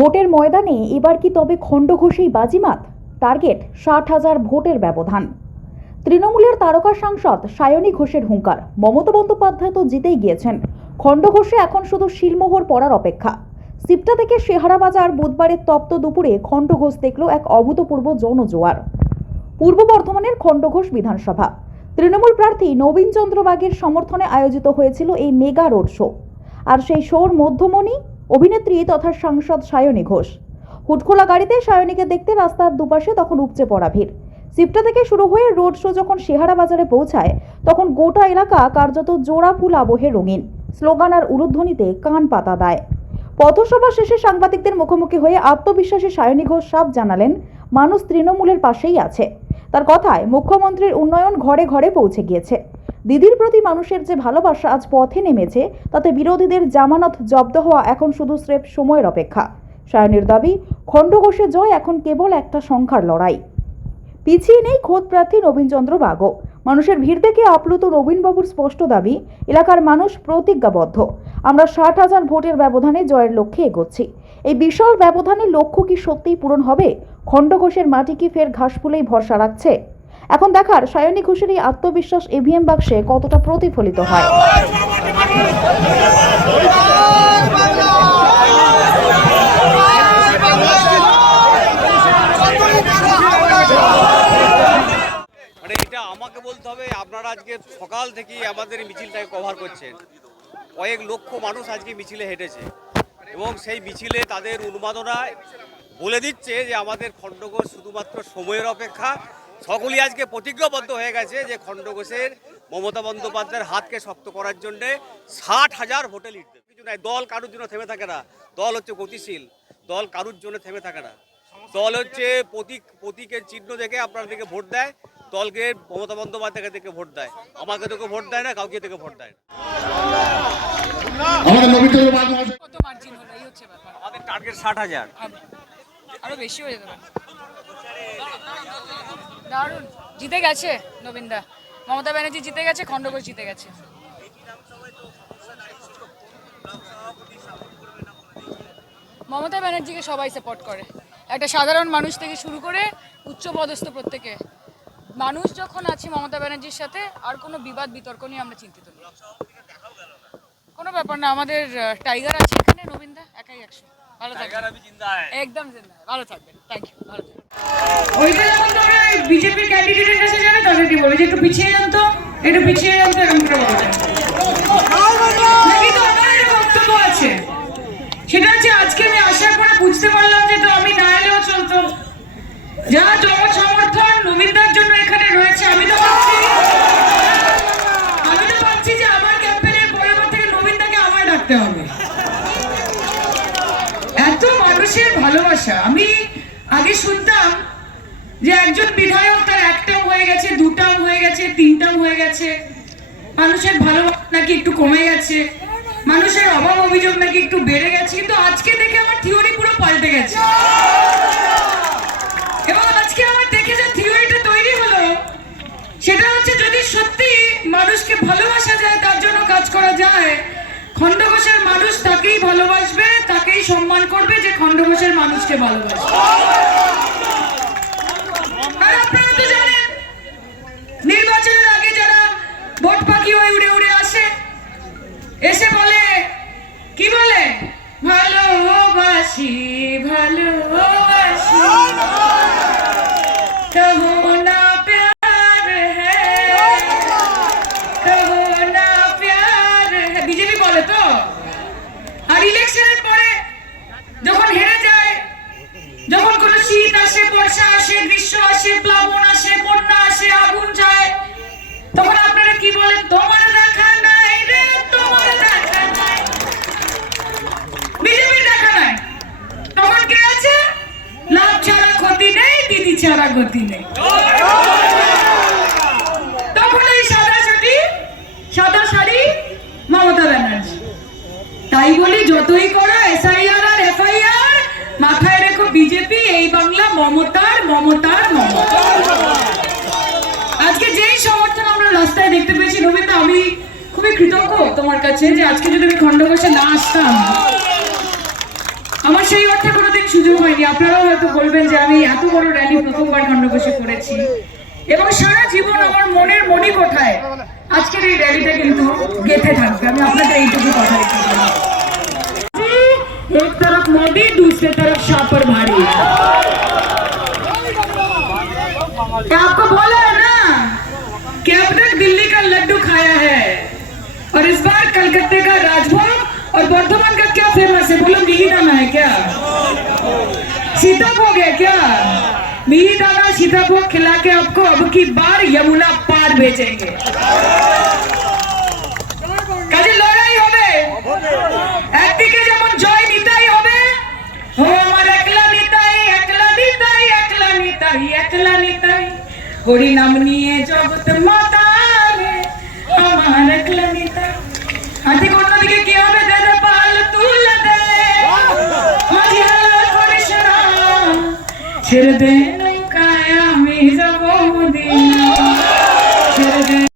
ভোটের ময়দানে এবার কি তবে খণ্ডঘোষেই বাজিমাত? টার্গেট 60,000 ভোটের ব্যবধান। তৃণমূলের তারকা সাংসদ সায়নী ঘোষের হুঙ্কার, মমতা বন্দ্যোপাধ্যায় তো জিতেই গিয়েছেন, খণ্ডঘোষে এখন শুধু শিলমোহর পড়ার অপেক্ষা। সিপটা থেকে শেহারাবাজার বুধবারের তপ্ত দুপুরে খণ্ডঘোষ দেখল এক অভূতপূর্ব জনজোয়ার। পূর্ব বর্ধমানের খণ্ডঘোষ বিধানসভা তৃণমূল প্রার্থী নবীন চন্দ্র বাগের সমর্থনে আয়োজিত হয়েছিল এই মেগা রোড শো। আর সেই শোর মধ্যমণি অভিনেত্রী তথা সাংসদ সায়নী ঘোষ। হুটখোলা গাড়িতে সায়নীকে দেখতে রাস্তার দুপাশে তখন উপচে পড়া ভিড়। সিপটা থেকে শুরু হয়ে রোড শো যখন শেহারা বাজারে পৌঁছায়, তখন গোটা এলাকা কার্যত জোড়া ফুল আবহে রঙিন। স্লোগান আর উলুধ্বনিতে কান পাতা দেয়। পথসভা শেষে সাংবাদিকদের মুখোমুখি হয়ে আত্মবিশ্বাসী সায়নী ঘোষ সাফ জানালেন, মানুষ তৃণমূলের পাশেই আছে। তার কথায় মুখ্যমন্ত্রীর উন্নয়ন ঘরে ঘরে পৌঁছে গিয়েছে। দিদির প্রতি মানুষের যে ভালোবাসা আজ পথে নেমেছে, তাতে বিরোধীদের জামানত জব্দ হওয়া এখন শুধু স্রেফ সময়ের অপেক্ষা। সায়নীর দাবি, খণ্ডঘোষে জয় এখন কেবল একটা সংখ্যার লড়াই। পিছিয়ে নেই খোদ প্রার্থী নবীন চন্দ্র বাগও। মানুষের ভিড় দেখে আপ্লুত নবীনবাবুর স্পষ্ট দাবি, এলাকার মানুষ প্রতিজ্ঞাবদ্ধ। আমরা 60,000 ভোটের ব্যবধানে জয়ের লক্ষ্যে এগোচ্ছি। এই বিশাল ব্যবধানের লক্ষ্য কি সত্যিই পূরণ হবে? খণ্ডঘোষের মাটি কি ফের ঘাসফুলেই ভরসা রাখছে? এখন দেখার সায়নী ঘোষের এই আত্মবিশ্বাস ইভিএম বাক্সে কতটা প্রতিফলিত হয়। এটা আমাকে বলতে হবে, আপনারা আজকে সকাল থেকেই আমাদের মিছিলটাকে কভার করছেন। কয়েক লক্ষ মানুষ আজকে মিছিলে হেঁটেছে এবং সেই মিছিলে তাদের উন্মাদনায় বলে দিচ্ছে যে আমাদের খণ্ডঘোষ শুধুমাত্র সময়ের অপেক্ষা। সকলেই আজকে প্রতিজ্ঞাবদ্ধ হয়ে গেছে যে খণ্ডঘোষের মমতা বন্দ্যোপাধ্যায়ের হাতকে শক্ত করার জন্যে 60,000 ভোটে লিড দেবে। কিছু নাই, দল কারুর জন্য থেমে থাকে না। দল হচ্ছে গতিশীল, দল কারুর জন্য থেমে থাকে না। দল হচ্ছে প্রতীকের চিহ্ন দেখে আপনার দিকে ভোট দেয়। দলকে মমতা বন্দ্যোপাধ্যায়কে দেখে ভোট দেয়, আমাকে তোকে ভোট দেয় না, কাউকে থেকে ভোট দেয় না। আমাদের টার্গেট 60,000, আরো বেশি হয়ে যাবে। দারুণ, জিতে গেছে নবীনদা, মমতা ব্যানার্জি জিতে গেছে, খণ্ডঘোষ জিতে গেছে। মমতা ব্যানার্জিকে সবাই সাপোর্ট করে, একটা সাধারণ মানুষ থেকে শুরু করে উচ্চপদস্থ প্রত্যেকে। মানুষ যখন আছে মমতা ব্যানার্জির সাথে, আর কোনো বিবাদ বিতর্ক নিয়ে আমরা চিন্তিত নই। কোনো ব্যাপার না, আমাদের টাইগার আছে এখানে, নবীনদা একাই 100। ভালো থাকবেন, একদম জিন্দা, ভালো থাকবেন, থ্যাংক ইউ, ভালো থাকবেন। ওইটা যখন তোমরা বিজেপির ক্যান্ডিডেটের কাছে যাবে, তাদেরকে বলবে যে একটু পিছিয়ে যান তো, একটু পিছিয়ে যান তো, এরকম করে বলবে। নাকি তো আমার একটা বক্তব্য আছে, সেটা হচ্ছে আজকে আমি আসার পরে বুঝতে পারলাম যে তো আমি না এলেও চলতো। যা জনসমর্থন নবীনদার জন্য এখানে রয়েছে, আমি তো ভাবছি যে আমার ক্যাম্পেইনের পরের থেকে নবীনদাকে আমায় ডাকতে হবে। এত মানুষের ভালোবাসা। আমি আগে শুনতাম যে একজন বিধায়ক তার 1 টার্ম হয়ে গেছে, 2 টার্ম হয়ে গেছে, 3 টার্ম হয়ে গেছে, মানুষের ভালোবাসা নাকি একটু কমে গেছে, মানুষের অভাব অভিযোগ নাকি একটু বেড়ে গেছে। কিন্তু আজকে দেখে আমার থিওরি পুরো পাল্টে গেছে। এবং আজকে আমার দেখে যে থিওরিটা তৈরি হলো, সেটা হচ্ছে যদি সত্যি মানুষকে ভালোবাসা যায়, তার জন্য কাজ করা যায়, খণ্ডঘোষের মানুষ তাকেই ভালোবাসবে, তাকেই সম্মান করবে যে খণ্ডঘোষের মানুষকে ভালোবাসবে। আর আপনারা তো জানেন, নির্বাচনের আগে যারা ভোট পাখি হয়ে উড়ে উড়ে আসে, এসে বলে, কি বলে, ভালোবাসি ভালোবাসি কহো না প্যার হ্যায়, কহো না প্যার হ্যায়, বিজেপি বলে তো। আর ইলেকশনের পরে যখন হেরে যায়, যখন কোনো শীত আসে, বর্ষা আসে, গ্রীষ্ম আসে, প্লাবন আসে, বন্যা আসে, আগুন যায়, তখন আপনারা কি বলেন, তোমার দেখা নাই রে, তোমার দেখা নাই। বিজেপির দেখা নাই, তখন কে আছে, লাভ ছাড়া ক্ষতি নেই, দিদি ছাড়া গতি নেই। তখন এই সাদা শাড়ি মমতা ব্যানার্জি। তাই বলি, যতই করো SIR আর FIR, মাথায় রেখো বিজেপি এই বাংলা মমতার মমতার মমতা। আজকে যেই সমর্থন আমরা রাস্তায় দেখতে পেয়েছি, নবীনদা আমি খুবই কৃতজ্ঞ তোমার কাছে যে আজকে যদি আমি খণ্ডঘোষে না আসতাম, আমার সেই অর্থে কোনোদিন সুযোগ হয়নি। আপনারাও হয়তো বলবেন যে আমি এত বড় র্যালি প্রথমবার খণ্ডঘোষে করেছি এবং সারা জীবন আমার মনের মণিকোঠায় আজকের এই র্যালিটা কিন্তু গেঁথে থাকবে। আমি আপনাদের এইটুকু কথা রেখে দিলাম। एक तरफ मोदी दूसरी तरफ शापर भारी। आपको बोला है ना कि अब तक दिल्ली का लड्डू खाया है और इस बार कलकत्ते का राजभोग और बर्धमान का क्या फेमस है? बोलो मिहिदाना है क्या? सीताभोग है क्या? मिहिदाना सीताभोग खिला के आपको अब की बार यमुना पार भेजेंगे। কাজে লড়াই হবে, একদিকে যেমন জয় নিতাই হবে, ও আমার একলা নিতাই, একলা নিতাই, একলা নিতাই, একলা নিতাই, হরি নাম নিয়ে জগৎ মাতারে আমার একলা নিতাই। আর ঠিক অন্যদিকে কি হবে? দাদা পাল তুলে দে, মাঝি হাল করিস না, ছেড়ে দে নৌকায় আমি